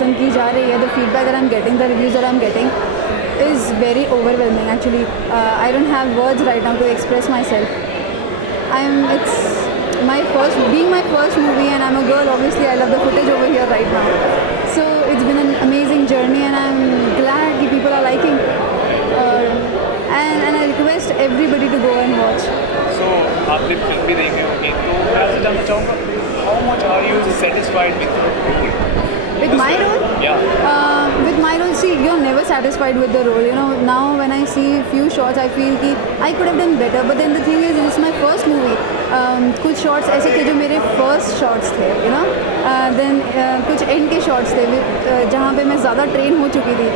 पसंद की जा रही है, the feedback that I am getting, the reviews that I am getting is very overwhelming actually. I don't have words right now to express myself. It's being my first movie and I'm a girl, obviously I love the footage over here right now. So it's been an amazing journey and I'm glad that people are liking. And I request everybody to go and watch. So आपने film भी देखी होगी, तो मैं आपसे जानना चाहूँगा, how much are you satisfied with your role? With my role? Yeah. With my role, see, you're never satisfied with the role. You know, now when I see few shots, I feel कि I could have done better. But then the thing is, it's my first movie. कुछ shots ऐसे थे जो मेरे first shots थे, you know. Then कुछ end के shots थे जहाँ पे मैं ज़्यादा train हो चुकी थी.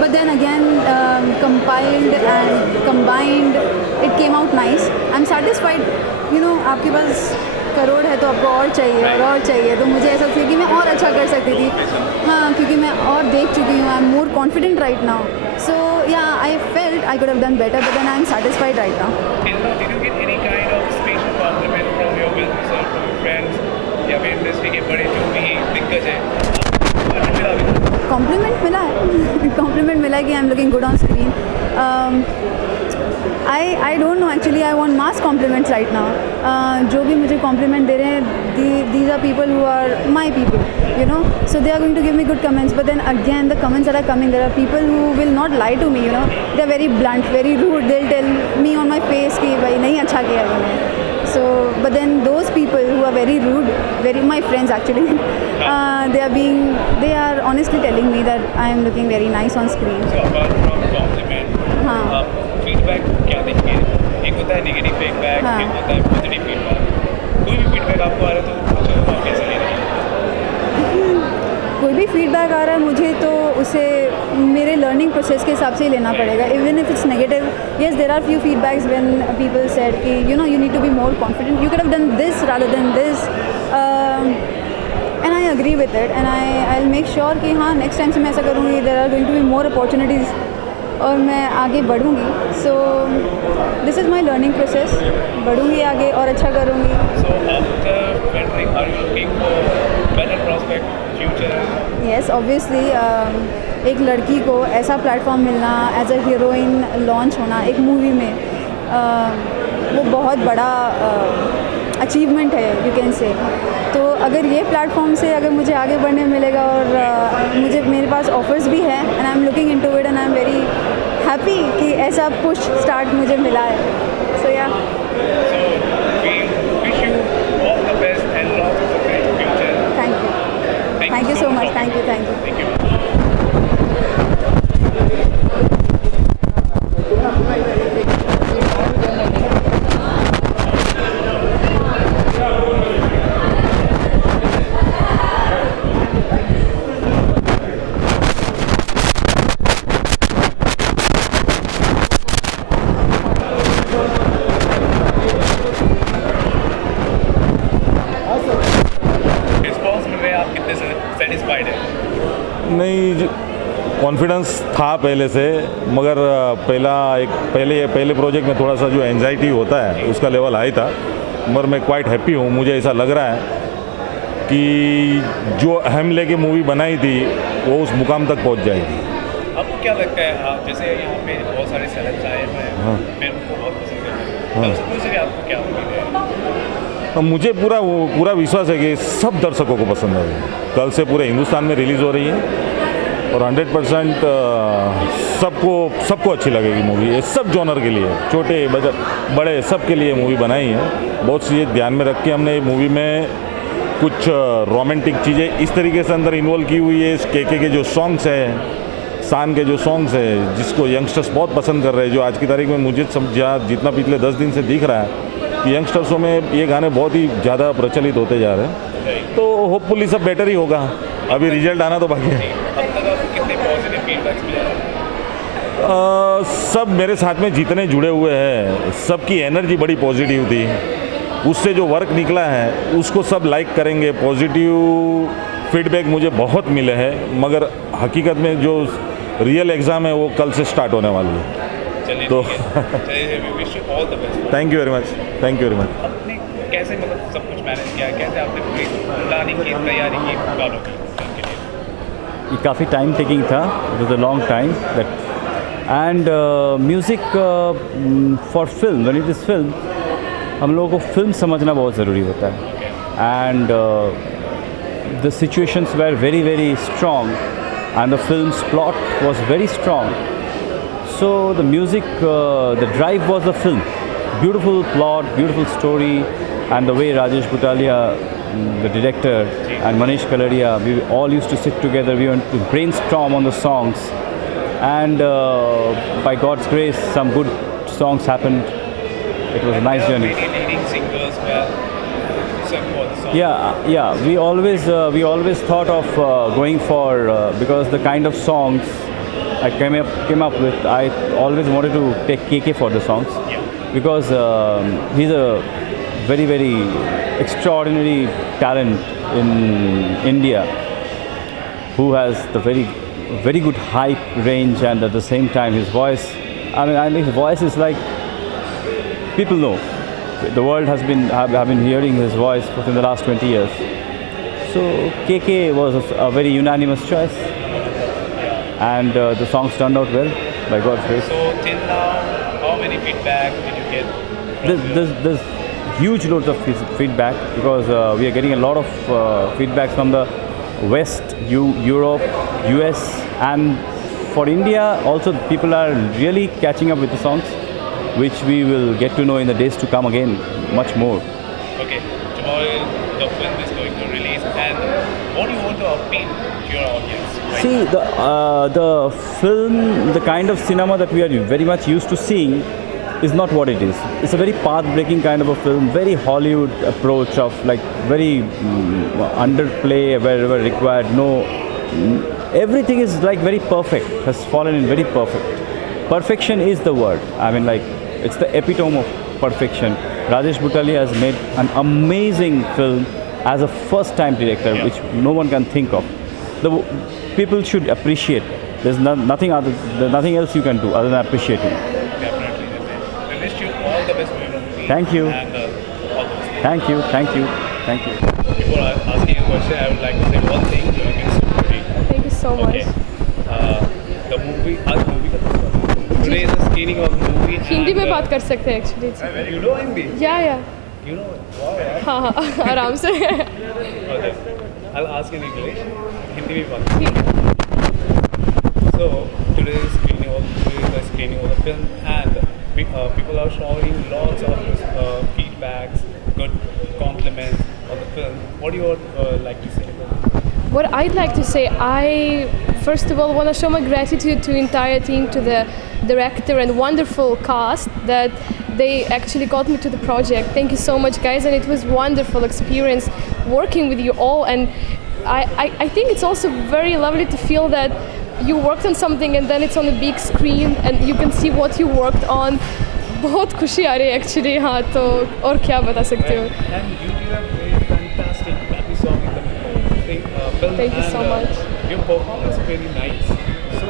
But then again, compiled and combined, it came out nice. I'm satisfied. You know, आपके पास करोड़ है तो आपको और चाहिए, तो मुझे ऐसा था कि मैं और अच्छा कर सकती थी. हाँ, क्योंकि मैं और देख चुकी हूँ. I am more confident right now. So yeah I felt I could have done better, but then I am satisfied right now. Did you get any kind of special compliment from your well-wishers, from your friends, या फिर industry के बड़े जो भी दिग्गज हैं, मिला भी? कॉम्प्लीमेंट मिला है. कॉम्प्लीमेंट मिला है कि I am looking good on screen. I don't know actually. I want mass compliments right now. जो भी मुझे compliment दे रहे हैं, these are people who are my people, you know. So they are going to give me good comments. But then again, the comments that are coming, there are people who will not lie to me, you know. They are very blunt, very rude. They'll tell me on my face कि भाई नहीं अच्छा किया मैंने. So, but then those people who are very rude, my friends actually, they are honestly telling me that I am looking very nice on screen. So apart from compliment, हाँ. Feedback क्या देंगे? एक होता है नेगेटिव फीडबैक, हाँ. एक होता है पॉजिटिव फीडबैक. कोई भी फीडबैक आपको आ रहा है तो मुझे आप कैसे ले रहे हैं? कोई भी फीडबैक आ रहा है मुझे तो उसे मेरे लर्निंग प्रोसेस के हिसाब से ही लेना पड़ेगा. Even if it's negative, yes there are few feedbacks when people said कि you know you need to be more confident, you could have done this rather than this, and I agree with it and I will make sure कि हाँ next time से मैं ऐसा करूँगी. There are going to be more opportunities और मैं आगे बढ़ूँगी. So this is my learning process. बढ़ूँगी आगे और अच्छा करूँगी. So after mentoring, are you looking for better prospect future? Yes, obviously. एक लड़की को ऐसा प्लेटफॉर्म मिलना, एज अ हीरोइन लॉन्च होना एक मूवी में, वो बहुत बड़ा अचीवमेंट है, यू कैन से. तो अगर ये प्लेटफॉर्म से अगर मुझे आगे बढ़ने मिलेगा और मेरे पास ऑफर्स भी हैं and I am looking into it and I am very happy कि ऐसा पुश स्टार्ट मुझे मिला है. सो या thank you so much. Thank you. नहीं, कॉन्फिडेंस था पहले से, मगर पहले प्रोजेक्ट में थोड़ा सा जो एंजाइटी होता है उसका लेवल हाई था. मगर मैं क्वाइट हैप्पी हूँ. मुझे ऐसा लग रहा है कि जो हम लेके मूवी बनाई थी वो उस मुकाम तक पहुँच जाएगी. आपको क्या लगता है, आप जैसे यहाँ पे बहुत सारे सेलेक्ट आए हैं, हाँ. फिल्म को बहुत पसंद करते हैं, तो उससे आपको क्या उम्मीद है? मुझे पूरा विश्वास है कि सब दर्शकों को पसंद आएगी. कल से पूरे हिंदुस्तान में रिलीज़ हो रही है और 100% सबको अच्छी लगेगी मूवी. ये सब जॉनर के लिए, छोटे बड़े सब के लिए मूवी बनाई है. बहुत सी ध्यान में रख के हमने मूवी में कुछ रोमांटिक चीज़ें इस तरीके से अंदर इन्वॉल्व की हुई है. के जो सॉन्ग्स हैं, शान के जो सॉन्ग्स हैं, जिसको यंगस्टर्स बहुत पसंद कर रहे हैं, जो आज की तारीख में मुझे समझा जितना पिछले 10 दिन से दिख रहा है कि यंगस्टर्सों में ये गाने बहुत ही ज़्यादा प्रचलित होते जा रहे हैं. तो होपफुली सब बेटर ही होगा. अभी रिजल्ट आना तो बाकी है. सब मेरे साथ में जितने जुड़े हुए हैं सबकी एनर्जी बड़ी पॉजिटिव थी. उससे जो वर्क निकला है उसको सब लाइक करेंगे. पॉजिटिव फीडबैक मुझे बहुत मिले हैं, मगर हकीकत में जो रियल एग्ज़ाम है वो कल से स्टार्ट होने वाली है. तो थैंक यू वेरी मच. आपने कैसे सब कुछ मैनेज किया, कैसे आपने पूरी प्लानिंग की, तैयारी की गानों की? ये काफ़ी टाइम टेकिंग था, it was a long time that and music for film, when it is film, हम लोगों को फिल्म समझना बहुत ज़रूरी होता है and the situations were very very strong and the films plot was very strong. So the music, the drive was the film. Beautiful plot, beautiful story, and the way Rajesh Butalia, the director, and Manish Kaladia, we all used to sit together. We went to brainstorm on the songs, and by God's grace, some good songs happened. It was a nice There are journey. many leading singers who have sung for the song. Yeah. We always thought of going for because the kind of songs I came up with. I always wanted to take KK for the songs because he's a very very extraordinary talent in India who has the very good hype range, and at the same time his voice. I mean his voice is like people know. The world have been hearing his voice for the last 20 years. So KK was a very unanimous choice. And the songs turned out well, by God's grace. So till now, how many feedback did you get? There's huge loads of feedback because we are getting a lot of feedback from the West, Europe, US, and for India also people are really catching up with the songs, which we will get to know in the days to come again, much more. Okay, tomorrow the film is going to release, and what do you want to appeal to your audience? Right? See, the film, the kind of cinema that we are very much used to seeing is not what it is. It's a very path-breaking kind of a film, very Hollywood approach of like very underplay wherever required. No, everything is like very perfect, has fallen in very perfect. Perfection is the word. I mean, like, it's the epitome of perfection. Rajesh Butalia has made an amazing film as a first-time director, which no one can think of. The people should appreciate. There's nothing else you can do other than appreciating. Definitely. We wish you all the best for your movie. Thank you. And all the best. Thank you. Before asking a question, I would like to say one thing. You look so pretty. Thank you so much. Okay. The movie, आज movie का today is a screening of the movie. Hindi में and, बात कर सकते हैं actually. You know Hindi? या You know? Wow. Yeah. हाँ आराम से. Okay. I'll ask in English. Hindi में बात. So today is the screening of the film, and people are showing lots of feedbacks, good compliments on the film. What do you like to say? What I'd like to say, I first of all want to show my gratitude to the entire team, to the director and wonderful cast that they actually got me to the project. Thank you so much, guys, and it was wonderful experience working with you all. And I think it's also very lovely to feel that you worked on something and then it's on a big screen and you can see what you worked on. बहुत खुशी आ रही है actually. हाँ तो और क्या बता सकते हो. And you did a very fantastic happy song in the film. Thank you so and, much. Your performance was very nice. So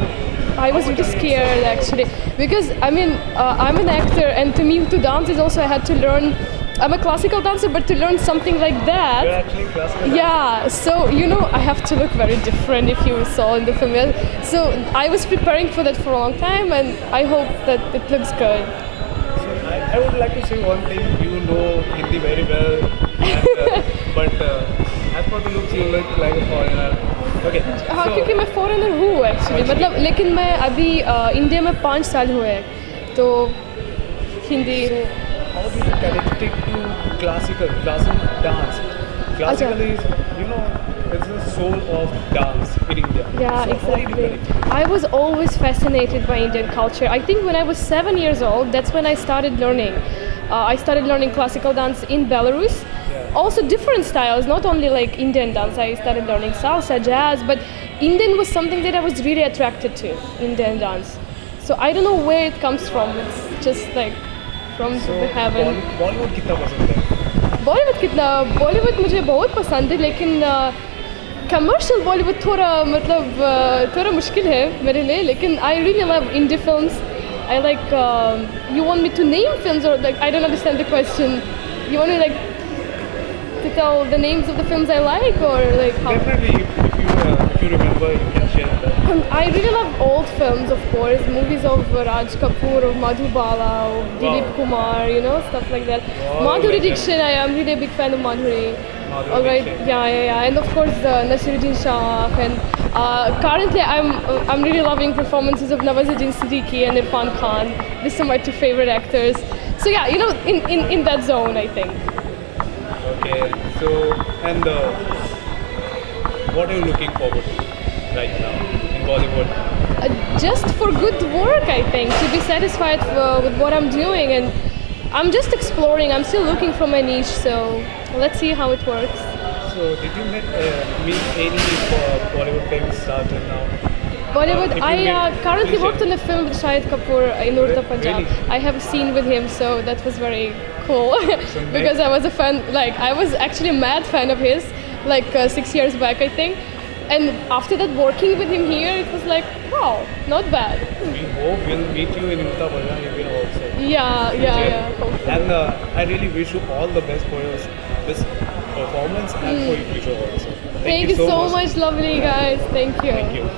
I was really scared actually because I mean I'm an actor and to me to dance is also I had to learn. I'm a classical dancer, but to learn something like that. you're actually classical. Yeah, so you know I have to look very different if you saw in the film. So I was preparing for that for a long time, and I hope that it looks good. So I would like to say one thing. You know Hindi very well, and, but as per the looks, you look like a foreigner. Okay. हाँ so, क्योंकि मैं foreigner हूँ actually मतलब लेकिन मैं अभी India में 5 साल हुए हैं तो Hindi. how did you connect it to classical dance? Classical is, it's the soul of dance in India. Yeah, so how did you exactly. connect it? I was always fascinated by Indian culture. I think when I was 7 years old, that's when I started learning. I started learning classical dance in Belarus. Also different styles, not only like Indian dance. I started learning salsa, jazz, but Indian was something that I was really attracted to, Indian dance. So I don't know where it comes from. It's just like from So the heaven. Bollywood कितना पसंद है? बॉलीवुड मुझे बहुत पसंद है लेकिन commercial Bollywood थोड़ा मुश्किल है मेरे लिए लेकिन I really love indie films. I like you want me to name films or like I don't understand the question. You want me like to tell the names of the films I like or like how? Definitely, if you if you remember, you can share that. I really love old films, of course, movies of Raj Kapoor, of Madhubala, of Dilip Kumar, you know, stuff like that. Wow, Madhuri legend. Dixit, I am really a big fan of Madhuri. Madhuri All right, Dixit. yeah, and of course Nasiruddin Shah, and currently I'm really loving performances of Nawazuddin Siddiqui and Irfan Khan. These are my two favorite actors. So yeah, you know, in that zone, I think. Okay, so, and what are you looking forward to right now in Bollywood? Just for good work, I think, to be satisfied with what I'm doing, and I'm just exploring. I'm still looking for my niche, so let's see how it works. So, did you meet any Bollywood famous stars till now? Bollywood, If you I may- currently please worked share. on a film with Shahid Kapoor in Urta Punjab. Really? I have a scene with him, so that was very cool So because I was a fan. Like I was actually a mad fan of his, like 6 years back, I think. And after that, working with him here, it was like, wow, not bad. We hope we'll meet you in Uttar Pradesh here also. Yeah. Hopefully. And I really wish you all the best for your this performance and for your future also. Thank you so much, lovely guys. Thank you. Thank you.